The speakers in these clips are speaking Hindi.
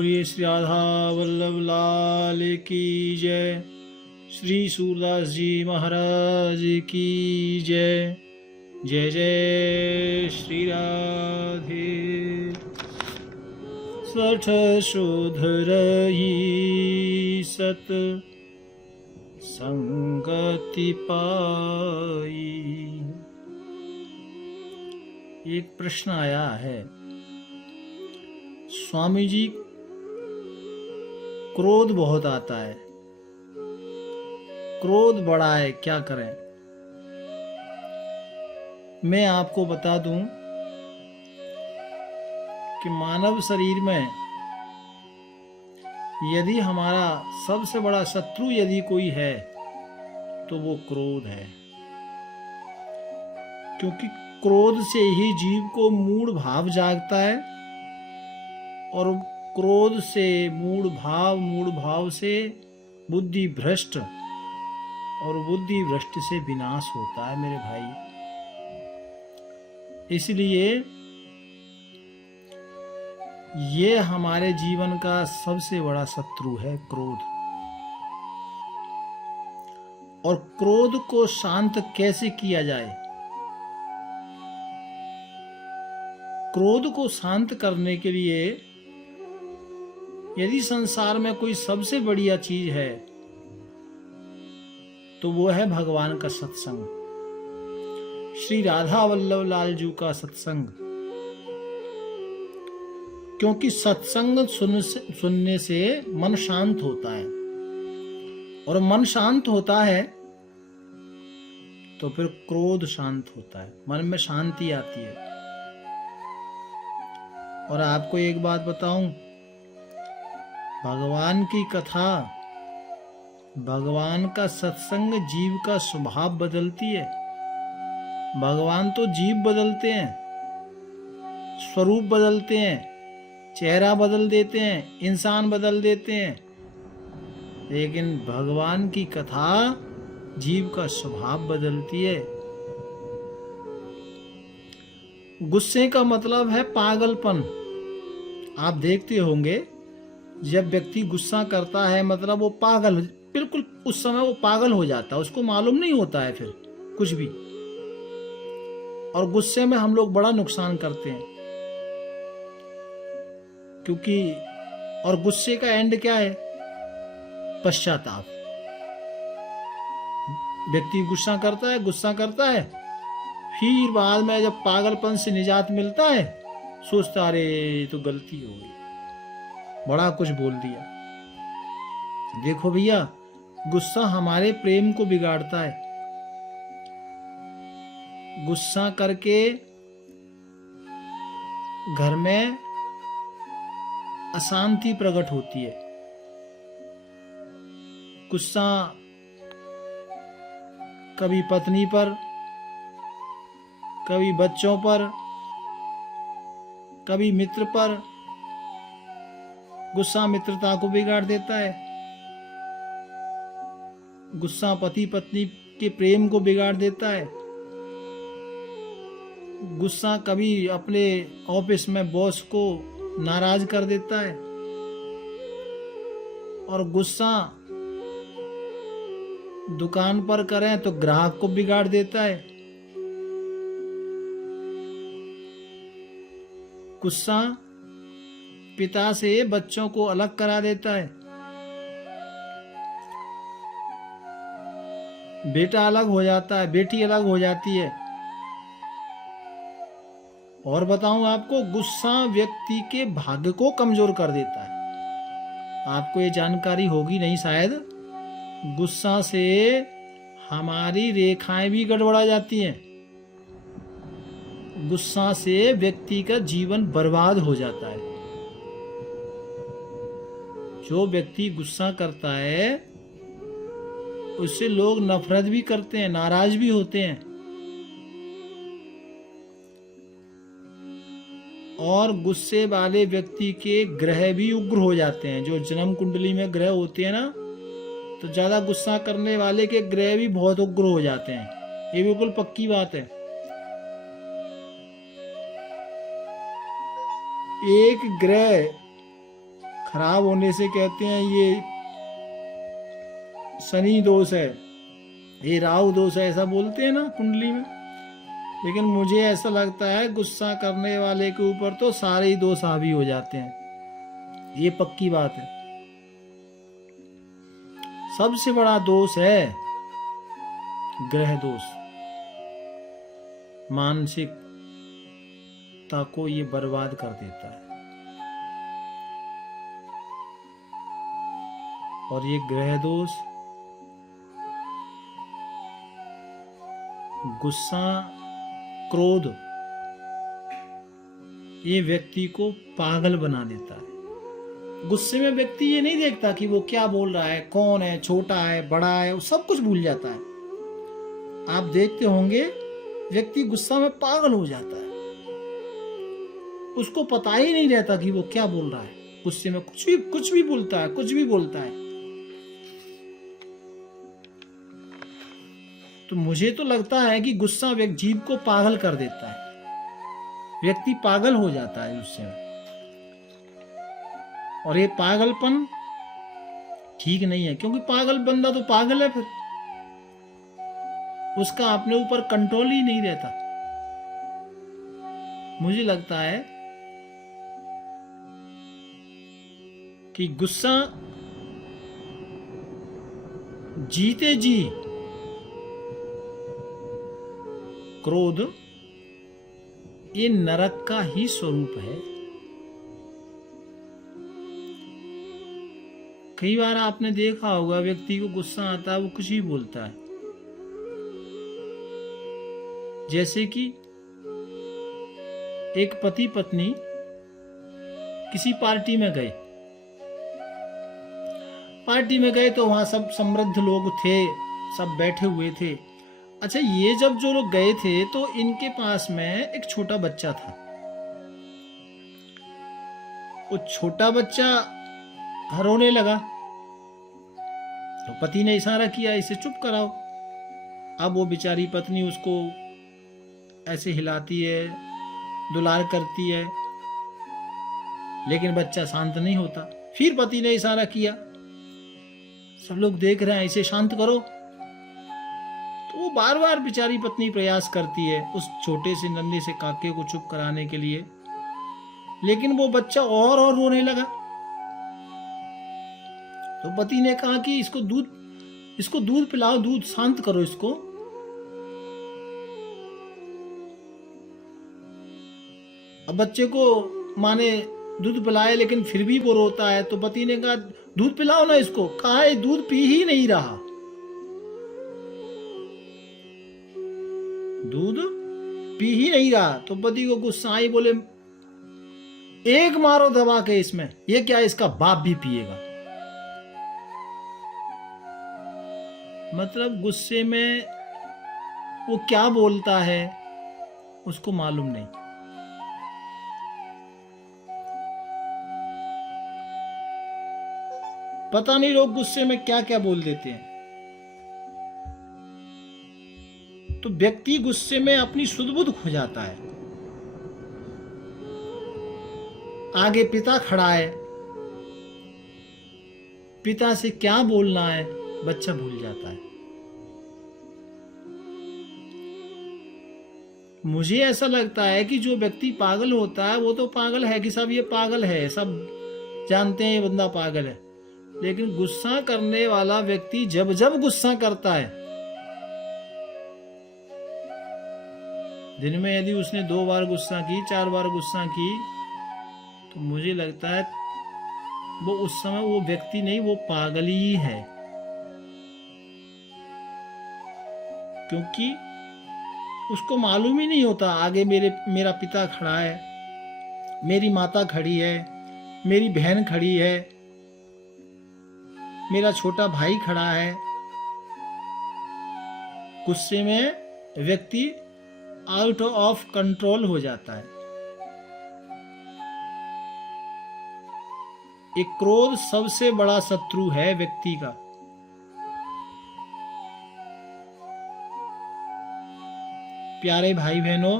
बोलिए श्री राधा वल्लभ लाल की जय। श्री सूरदास जी महाराज की जय। जय जय श्री राधे। सठ शोध रही सत संगति पाई। एक प्रश्न आया है, स्वामी जी क्रोध बहुत आता है, क्रोध बड़ा है, क्या करें? मैं आपको बता दूं कि मानव शरीर में यदि हमारा सबसे बड़ा शत्रु यदि कोई है तो वो क्रोध है, क्योंकि क्रोध से ही जीव को मूढ़ भाव जागता है और क्रोध से मूढ़ भाव से बुद्धि भ्रष्ट और बुद्धि भ्रष्ट से विनाश होता है मेरे भाई। इसलिए ये हमारे जीवन का सबसे बड़ा शत्रु है क्रोध। और क्रोध को शांत कैसे किया जाए? क्रोध को शांत करने के लिए यदि संसार में कोई सबसे बढ़िया चीज है तो वो है भगवान का सत्संग, श्री राधा वल्लभ लाल जी का सत्संग। क्योंकि सत्संग सुनने से मन शांत होता है, और मन शांत होता है तो फिर क्रोध शांत होता है, मन में शांति आती है। और आपको एक बात बताऊं, भगवान की कथा, भगवान का सत्संग जीव का स्वभाव बदलती है। भगवान तो जीव बदलते हैं, स्वरूप बदलते हैं, चेहरा बदल देते हैं, इंसान बदल देते हैं, लेकिन भगवान की कथा जीव का स्वभाव बदलती है। गुस्से का मतलब है पागलपन। आप देखते होंगे जब व्यक्ति गुस्सा करता है मतलब वो पागल, बिल्कुल उस समय वो पागल हो जाता है, उसको मालूम नहीं होता है फिर कुछ भी। और गुस्से में हम लोग बड़ा नुकसान करते हैं, क्योंकि और गुस्से का एंड क्या है? पश्चाताप। व्यक्ति गुस्सा करता है, फिर बाद में जब पागलपन से निजात मिलता है सोचता अरे तो गलती हो गई, बड़ा कुछ बोल दिया। देखो भैया, गुस्सा हमारे प्रेम को बिगाड़ता है। गुस्सा करके घर में अशांति प्रकट होती है। गुस्सा कभी पत्नी पर, कभी बच्चों पर, कभी मित्र पर। गुस्सा मित्रता को बिगाड़ देता है। गुस्सा पति पत्नी के प्रेम को बिगाड़ देता है। गुस्सा कभी अपने ऑफिस में बॉस को नाराज कर देता है। और गुस्सा दुकान पर करें तो ग्राहक को बिगाड़ देता है। गुस्सा पिता से बच्चों को अलग करा देता है। बेटा अलग हो जाता है, बेटी अलग हो जाती है। और बताऊं आपको, गुस्सा व्यक्ति के भाग्य को कमजोर कर देता है। आपको ये जानकारी होगी नहीं शायद। गुस्सा से हमारी रेखाएं भी गड़बड़ा जाती हैं। गुस्सा से व्यक्ति का जीवन बर्बाद हो जाता है। जो व्यक्ति गुस्सा करता है उससे लोग नफरत भी करते हैं, नाराज भी होते हैं। और गुस्से वाले व्यक्ति के ग्रह भी उग्र हो जाते हैं। जो जन्म कुंडली में ग्रह होते हैं ना, तो ज्यादा गुस्सा करने वाले के ग्रह भी बहुत उग्र हो जाते हैं। ये बिल्कुल पक्की बात है। एक ग्रह खराब होने से कहते हैं ये शनि दोष है, ये राहु दोष है, ऐसा बोलते हैं ना कुंडली में। लेकिन मुझे ऐसा लगता है गुस्सा करने वाले के ऊपर तो सारे ही दोष हावी हो जाते हैं, ये पक्की बात है। सबसे बड़ा दोष है ग्रह दोष, मानसिकता को ये बर्बाद कर देता है। और ये ग्रह दोष गुस्सा, क्रोध, ये व्यक्ति को पागल बना देता है। गुस्से में व्यक्ति ये नहीं देखता कि वो क्या बोल रहा है, कौन है, छोटा है, बड़ा है, वो सब कुछ भूल जाता है। आप देखते होंगे व्यक्ति गुस्सा में पागल हो जाता है, उसको पता ही नहीं रहता कि वो क्या बोल रहा है। गुस्से में कुछ भी बोलता है, कुछ भी बोलता है। तो मुझे तो लगता है कि गुस्सा जीव को पागल कर देता है, व्यक्ति पागल हो जाता है गुस्से में। और ये पागलपन ठीक नहीं है, क्योंकि पागल बंदा तो पागल है, फिर उसका अपने ऊपर कंट्रोल ही नहीं रहता। मुझे लगता है कि गुस्सा जीते जी, क्रोध ये नरक का ही स्वरूप है। कई बार आपने देखा होगा व्यक्ति को गुस्सा आता है, वो कुछ भी बोलता है। जैसे कि एक पति पत्नी किसी पार्टी में गए तो वहां सब समृद्ध लोग थे, सब बैठे हुए थे। अच्छा, ये जब जो लोग गए थे तो इनके पास में एक छोटा बच्चा था। वो छोटा बच्चा रोने लगा तो पति ने इशारा किया, इसे चुप कराओ। अब वो बेचारी पत्नी उसको ऐसे हिलाती है, दुलार करती है, लेकिन बच्चा शांत नहीं होता। फिर पति ने इशारा किया, सब लोग देख रहे हैं, इसे शांत करो। तो वो बार बार बेचारी पत्नी प्रयास करती है उस छोटे से नन्हे से काके को चुप कराने के लिए, लेकिन वो बच्चा और रोने लगा। तो पति ने कहा कि इसको दूध पिलाओ, दूध शांत करो इसको। अब बच्चे को माँ ने दूध पिलाया, लेकिन फिर भी वो रोता है। तो पति ने कहा दूध पिलाओ ना इसको। कहा है दूध पी ही नहीं रहा, दूध पी ही नहीं रहा। तो पति को गुस्सा आई, बोले एक मारो दबा के इसमें, ये क्या इसका बाप भी पिएगा। मतलब गुस्से में वो क्या बोलता है उसको मालूम नहीं। पता नहीं लोग गुस्से में क्या क्या बोल देते हैं। तो व्यक्ति गुस्से में अपनी सुध बुध खो जाता है। आगे पिता खड़ा है, पिता से क्या बोलना है बच्चा भूल जाता है। मुझे ऐसा लगता है कि जो व्यक्ति पागल होता है वो तो पागल है कि सब ये पागल है, सब जानते हैं ये बंदा पागल है। लेकिन गुस्सा करने वाला व्यक्ति जब जब गुस्सा करता है, दिन में यदि उसने 2 बार गुस्सा की, 4 बार गुस्सा की, तो मुझे लगता है वो उस समय वो व्यक्ति नहीं, वो पागल ही है। क्योंकि उसको मालूम ही नहीं होता आगे मेरा पिता खड़ा है, मेरी माता खड़ी है, मेरी बहन खड़ी है, मेरा छोटा भाई खड़ा है। गुस्से में व्यक्ति आउट ऑफ कंट्रोल हो जाता है। एक क्रोध सबसे बड़ा शत्रु है व्यक्ति का। प्यारे भाई बहनों,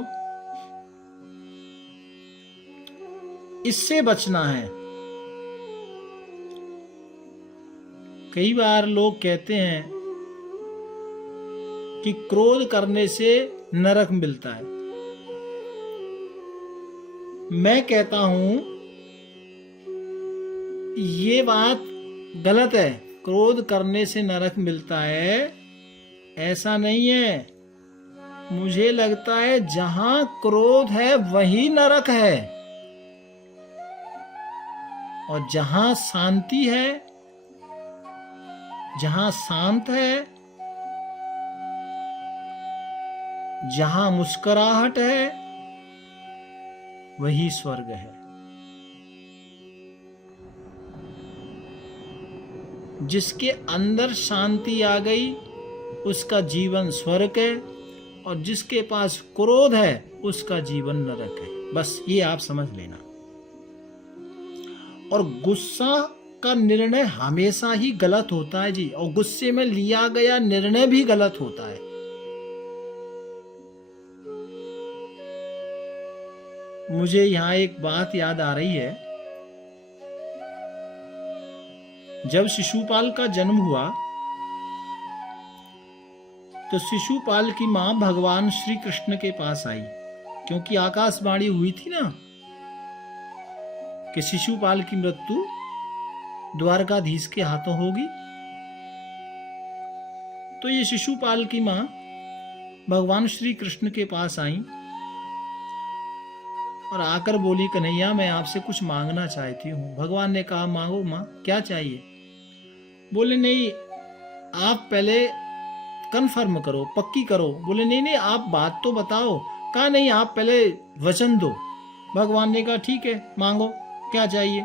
इससे बचना है। कई बार लोग कहते हैं कि क्रोध करने से नरक मिलता है। मैं कहता हूं ये बात गलत है। क्रोध करने से नरक मिलता है ऐसा नहीं है। मुझे लगता है जहां क्रोध है वही नरक है, और जहां शांति है, जहां शांत है, जहां मुस्कुराहट है, वही स्वर्ग है। जिसके अंदर शांति आ गई उसका जीवन स्वर्ग है, और जिसके पास क्रोध है उसका जीवन नरक है। बस ये आप समझ लेना। और गुस्सा का निर्णय हमेशा ही गलत होता है जी, और गुस्से में लिया गया निर्णय भी गलत होता है। मुझे यहां एक बात याद आ रही है। जब शिशुपाल का जन्म हुआ तो शिशुपाल की मां भगवान श्री कृष्ण के पास आई, क्योंकि आकाशवाणी हुई थी ना कि शिशुपाल की मृत्यु द्वारकाधीश के हाथों होगी। तो ये शिशुपाल की मां भगवान श्री कृष्ण के पास आई और आकर बोली, कन्हैया मैं आपसे कुछ मांगना चाहती हूँ। भगवान ने कहा, मांगो मां, क्या चाहिए? बोले नहीं, आप पहले कन्फर्म करो, पक्की करो। बोले नहीं नहीं, आप बात तो बताओ। कहा नहीं, आप पहले वचन दो। भगवान ने कहा ठीक है, मांगो, क्या चाहिए?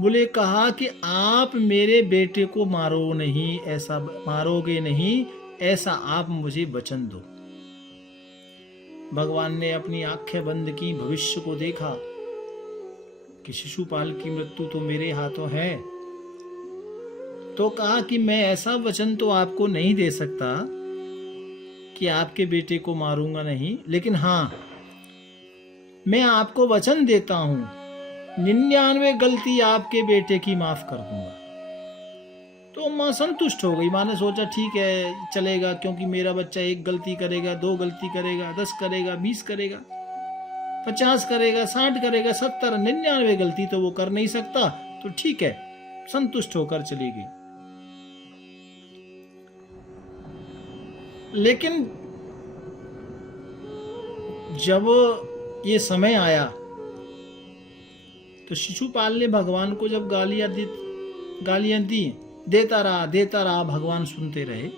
बोले कहा कि आप मेरे बेटे को मारो नहीं, ऐसा मारोगे नहीं, ऐसा आप मुझे वचन दो। भगवान ने अपनी आंखें बंद की, भविष्य को देखा कि शिशुपाल की मृत्यु तो मेरे हाथों है। तो कहा कि मैं ऐसा वचन तो आपको नहीं दे सकता कि आपके बेटे को मारूंगा नहीं, लेकिन हां मैं आपको वचन देता हूं 99 गलती आपके बेटे की माफ कर दूंगा। तो मां संतुष्ट हो गई। मां ने सोचा ठीक है, चलेगा, क्योंकि मेरा बच्चा 1 गलती करेगा, 2 गलती करेगा, 10 करेगा, 20 करेगा, 50 करेगा, 60 करेगा, 70, 99 गलती तो वो कर नहीं सकता, तो ठीक है, संतुष्ट होकर चली गई। लेकिन जब ये समय आया तो शिशुपाल ने भगवान को जब गालियां दी, देता रहा, भगवान सुनते रहे।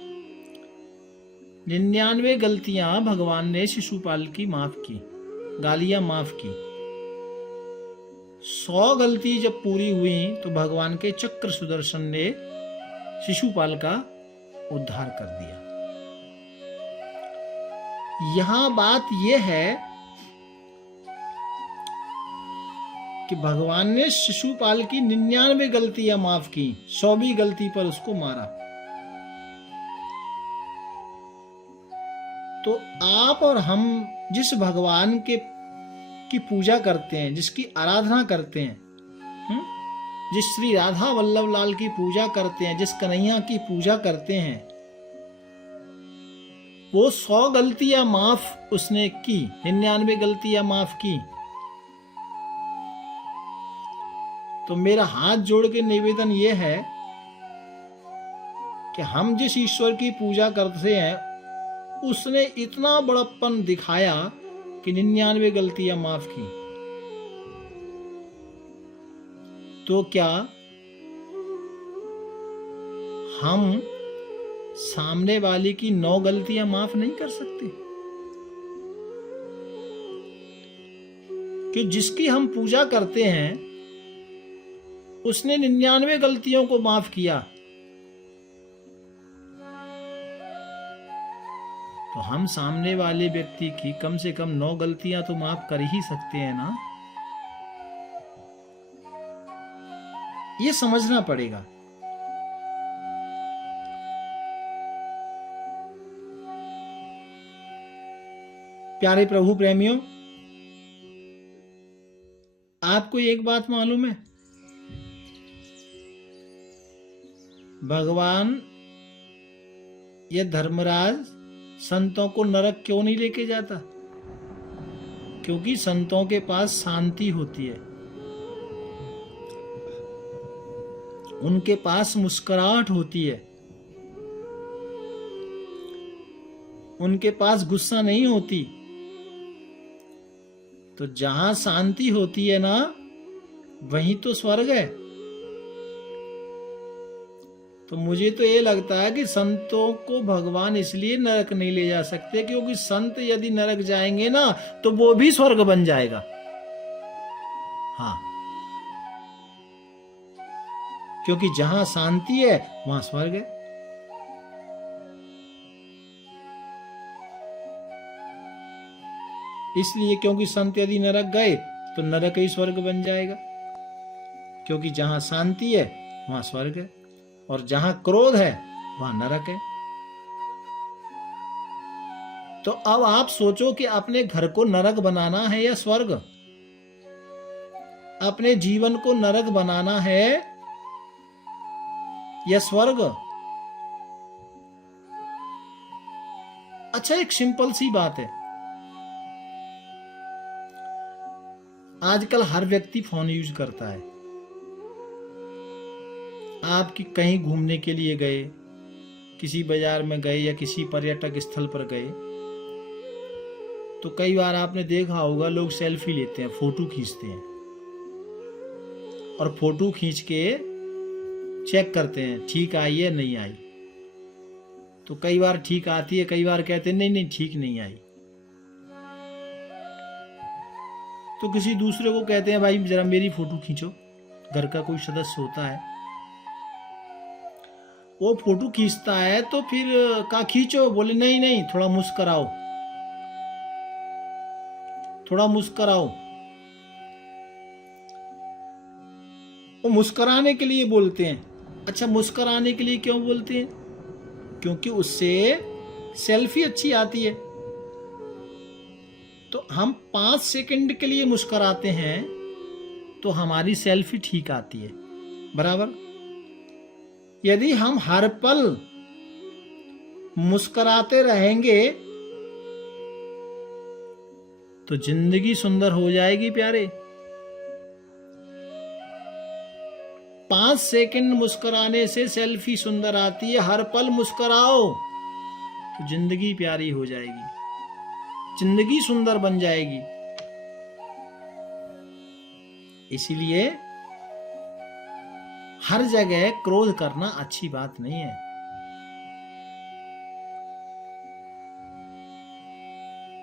99 गलतियां भगवान ने शिशुपाल की माफ की, गालियां माफ की। 100 गलती जब पूरी हुई तो भगवान के चक्र सुदर्शन ने शिशुपाल का उद्धार कर दिया। यहां बात यह है कि भगवान ने शिशुपाल की 99 गलतियां माफ की, 100वीं गलती पर उसको मारा। तो आप और हम जिस भगवान की पूजा करते हैं, जिसकी आराधना करते हैं, जिस श्री राधा वल्लभ लाल की पूजा करते हैं, जिस कन्हैया की पूजा करते हैं, वो 100 गलतियां माफ उसने की, 99 गलतियां माफ की। तो मेरा हाथ जोड़ के निवेदन यह है कि हम जिस ईश्वर की पूजा करते हैं उसने इतना बड़प्पन दिखाया कि 99 गलतियां माफ की। तो क्या हम सामने वाले की 9 गलतियां माफ नहीं कर सकते? कि जिसकी हम पूजा करते हैं उसने 99 गलतियों को माफ किया, तो हम सामने वाले व्यक्ति की कम से कम 9 गलतियां तो माफ कर ही सकते हैं ना। ये समझना पड़ेगा। प्यारे प्रभु प्रेमियों, आपको एक बात मालूम है, भगवान या धर्मराज संतों को नरक क्यों नहीं लेके जाता? क्योंकि संतों के पास शांति होती है, उनके पास मुस्कुराहट होती है, उनके पास गुस्सा नहीं होती। तो जहां शांति होती है ना, वहीं तो स्वर्ग है। तो मुझे तो ये लगता है कि संतों को भगवान इसलिए नरक नहीं ले जा सकते क्योंकि संत यदि नरक जाएंगे ना तो वो भी स्वर्ग बन जाएगा। हाँ, क्योंकि जहां शांति है वहां स्वर्ग है। इसलिए क्योंकि संत यदि नरक गए तो नरक ही स्वर्ग बन जाएगा, क्योंकि जहां शांति है वहां स्वर्ग है और जहां क्रोध है वहां नरक है। तो अब आप सोचो कि अपने घर को नरक बनाना है या स्वर्ग? अपने जीवन को नरक बनाना है या स्वर्ग? अच्छा, एक सिंपल सी बात है, आजकल हर व्यक्ति फोन यूज करता है। आप कहीं घूमने के लिए गए, किसी बाजार में गए या किसी पर्यटक स्थल पर गए, तो कई बार आपने देखा होगा लोग सेल्फी लेते हैं, फोटो खींचते हैं और फोटो खींच के चेक करते हैं ठीक आई है नहीं आई। तो कई बार ठीक आती है, कई बार कहते हैं नहीं नहीं ठीक नहीं आई। तो किसी दूसरे को कहते हैं भाई जरा मेरी फोटो खींचो, घर का कोई सदस्य होता है, वो फोटो खींचता है तो फिर कहा खींचो, बोले नहीं नहीं थोड़ा मुस्कुराओ, थोड़ा मुस्कुराओ। वो मुस्कुराने के लिए बोलते हैं। अच्छा, मुस्कुराने के लिए क्यों बोलते हैं? क्योंकि उससे सेल्फी अच्छी आती है। तो हम 5 सेकंड के लिए मुस्कुराते हैं तो हमारी सेल्फी ठीक आती है, बराबर। यदि हम हर पल मुस्कुराते रहेंगे तो जिंदगी सुंदर हो जाएगी प्यारे। 5 सेकंड मुस्कुराने से सेल्फी सुंदर आती है। हर पल मुस्कुराओ तो जिंदगी प्यारी हो जाएगी, जिंदगी सुंदर बन जाएगी। इसीलिए हर जगह क्रोध करना अच्छी बात नहीं है।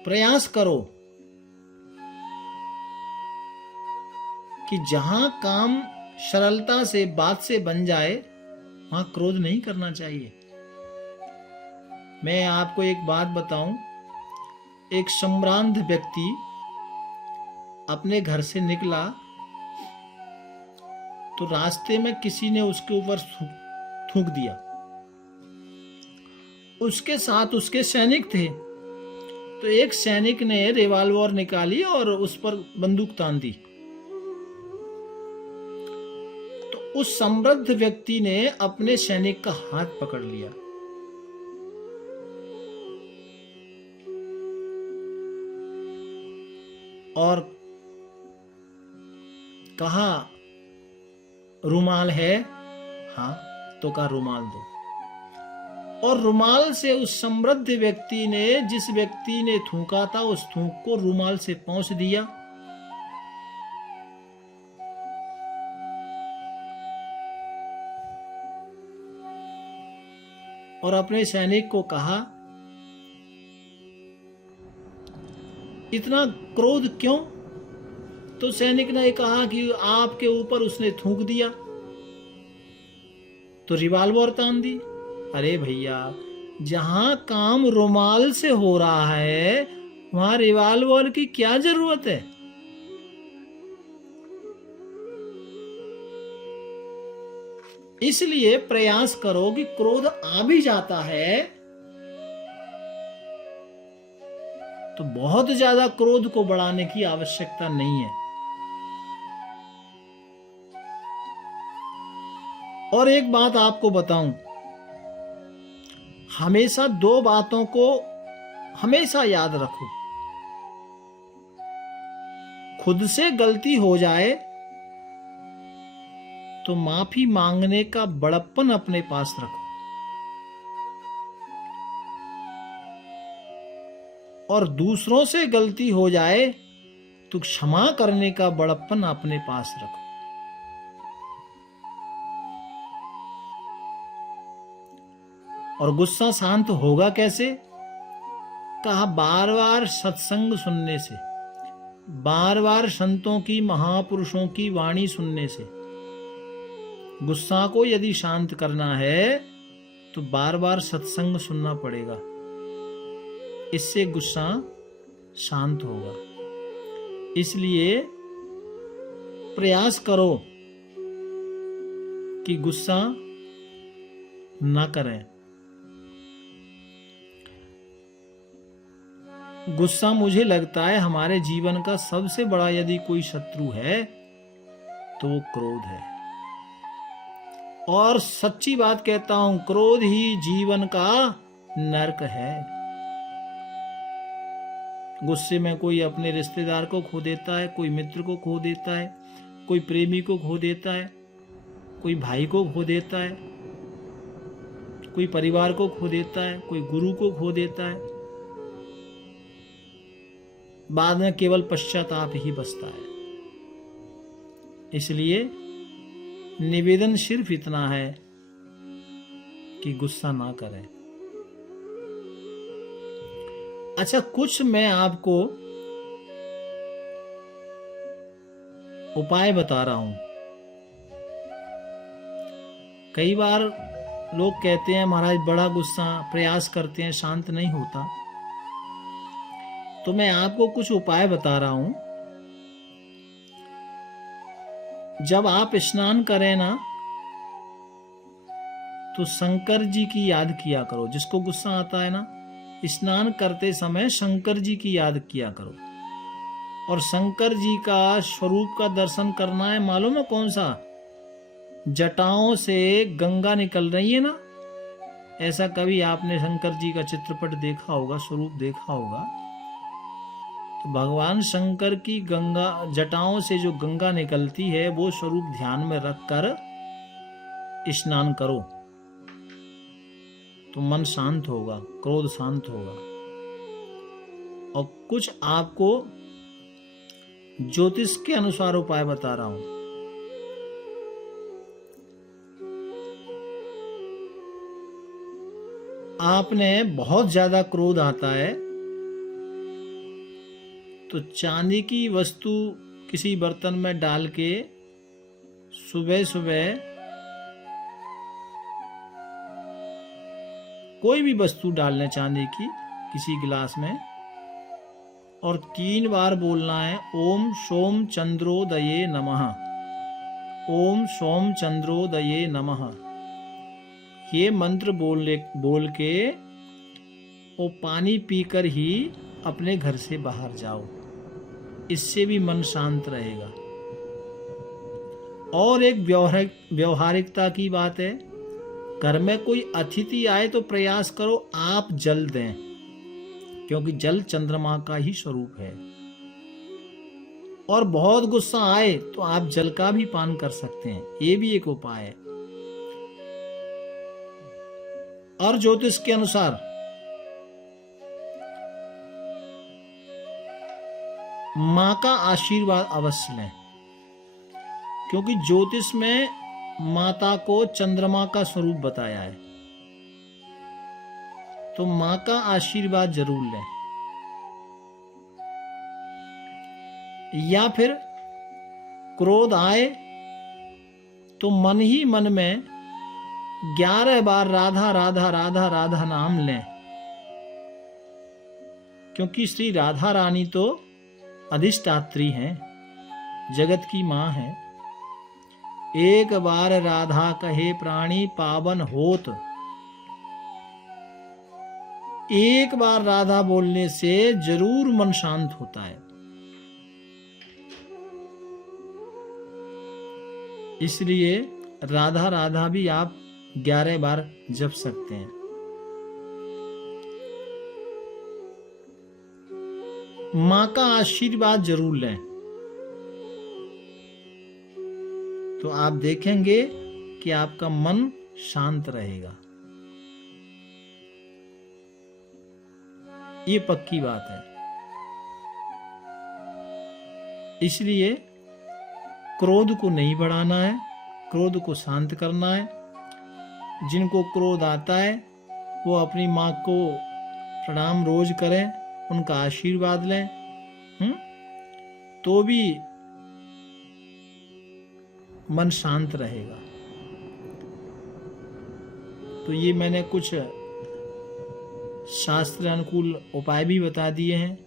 प्रयास करो कि जहां काम सरलता से बात से बन जाए वहां क्रोध नहीं करना चाहिए। मैं आपको एक बात बताऊं, एक संभ्रांत व्यक्ति अपने घर से निकला तो रास्ते में किसी ने उसके ऊपर थूक दिया। उसके साथ उसके सैनिक थे, तो एक सैनिक ने रिवॉल्वर निकाली और उस पर बंदूक तान दी। तो उस समृद्ध व्यक्ति ने अपने सैनिक का हाथ पकड़ लिया और कहा रुमाल है? हाँ, तो कहा रुमाल दो। और रुमाल से उस समृद्ध व्यक्ति ने, जिस व्यक्ति ने थूका था, उस थूक को रुमाल से पोंछ दिया। और अपने सैनिक को कहा इतना क्रोध क्यों? तो सैनिक ने कहा कि आपके ऊपर उसने थूक दिया तो रिवॉल्वर तान दी। अरे भैया, जहां काम रुमाल से हो रहा है वहां रिवॉल्वर की क्या जरूरत है? इसलिए प्रयास करो कि क्रोध आ भी जाता है तो बहुत ज्यादा क्रोध को बढ़ाने की आवश्यकता नहीं है। और एक बात आपको बताऊं, हमेशा दो बातों को हमेशा याद रखो। खुद से गलती हो जाए तो माफी मांगने का बड़प्पन अपने पास रखो, और दूसरों से गलती हो जाए तो क्षमा करने का बड़प्पन अपने पास रखो। और गुस्सा शांत होगा कैसे? कहा बार बार सत्संग सुनने से, बार बार संतों की, महापुरुषों की वाणी सुनने से। गुस्सा को यदि शांत करना है तो बार बार सत्संग सुनना पड़ेगा, इससे गुस्सा शांत होगा। इसलिए प्रयास करो कि गुस्सा ना करें। गुस्सा मुझे लगता है हमारे जीवन का सबसे बड़ा यदि कोई शत्रु है तो वो क्रोध है। और सच्ची बात कहता हूं, क्रोध ही जीवन का नरक है। गुस्से में कोई अपने रिश्तेदार को खो देता है, कोई मित्र को खो देता है, कोई प्रेमी को खो देता है, कोई भाई को खो देता है, कोई परिवार को खो देता है, कोई गुरु को खो देता है। बाद में केवल पश्चाताप ही बचता है। इसलिए निवेदन सिर्फ इतना है कि गुस्सा ना करें। अच्छा, कुछ मैं आपको उपाय बता रहा हूं। कई बार लोग कहते हैं महाराज बड़ा गुस्सा, प्रयास करते हैं शांत नहीं होता। तो मैं आपको कुछ उपाय बता रहा हूं। जब आप स्नान करें ना तो शंकर जी की याद किया करो। जिसको गुस्सा आता है ना, स्नान करते समय शंकर जी की याद किया करो। और शंकर जी का स्वरूप का दर्शन करना है, मालूम है कौन सा? जटाओं से गंगा निकल रही है ना, ऐसा कभी आपने शंकर जी का चित्रपट देखा होगा, स्वरूप देखा होगा। तो भगवान शंकर की गंगा जटाओं से जो गंगा निकलती है वो स्वरूप ध्यान में रखकर स्नान करो तो मन शांत होगा, क्रोध शांत होगा। और कुछ आपको ज्योतिष के अनुसार उपाय बता रहा हूं। आपने बहुत ज्यादा क्रोध आता है तो चांदी की वस्तु किसी बर्तन में डाल के सुबह सुबह कोई भी वस्तु डालना, चांदी की किसी गिलास में, और 3 बार बोलना है ओम सोम चंद्रोदये नमः, ओम सोम चंद्रोदये नमः। ये मंत्र बोल के वो पानी पीकर ही अपने घर से बाहर जाओ, इससे भी मन शांत रहेगा। और एक व्यवहारिकता की बात है, घर में कोई अतिथि आए तो प्रयास करो आप जल दें, क्योंकि जल चंद्रमा का ही स्वरूप है। और बहुत गुस्सा आए तो आप जल का भी पान कर सकते हैं, ये भी एक उपाय है। और ज्योतिष के अनुसार मां का आशीर्वाद अवश्य लें, क्योंकि ज्योतिष में माता को चंद्रमा का स्वरूप बताया है। तो मां का आशीर्वाद जरूर लें। या फिर क्रोध आए तो मन ही मन में 11 बार राधा राधा राधा राधा नाम लें, क्योंकि श्री राधा रानी तो अधिष्ठात्री हैं, जगत की मां है। एक बार राधा कहे प्राणी पावन होत, एक बार राधा बोलने से जरूर मन शांत होता है। इसलिए राधा राधा भी आप 11 बार जप सकते हैं। मां का आशीर्वाद जरूर लें, तो आप देखेंगे कि आपका मन शांत रहेगा। ये पक्की बात है। इसलिए क्रोध को नहीं बढ़ाना है, क्रोध को शांत करना है। जिनको क्रोध आता है वो अपनी माँ को प्रणाम रोज करें, उनका आशीर्वाद लें, तो भी मन शांत रहेगा। तो ये मैंने कुछ शास्त्र अनुकूल उपाय भी बता दिए हैं।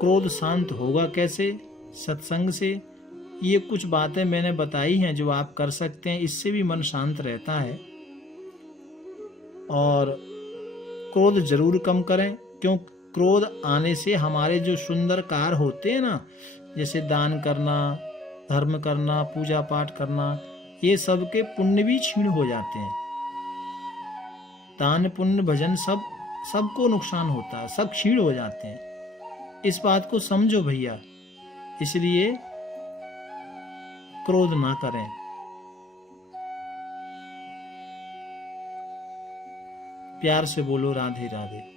क्रोध शांत होगा कैसे? सत्संग से। ये कुछ बातें मैंने बताई हैं जो आप कर सकते हैं, इससे भी मन शांत रहता है। और क्रोध जरूर कम करें, क्यों क्रोध आने से हमारे जो सुंदर कार्य होते हैं ना, जैसे दान करना, धर्म करना, पूजा पाठ करना, ये सब के पुण्य भी क्षीण हो जाते हैं। दान पुण्य भजन सबको नुकसान होता है, सब क्षीण हो जाते हैं। इस बात को समझो भैया। इसलिए क्रोध ना करें। प्यार से बोलो राधे राधे।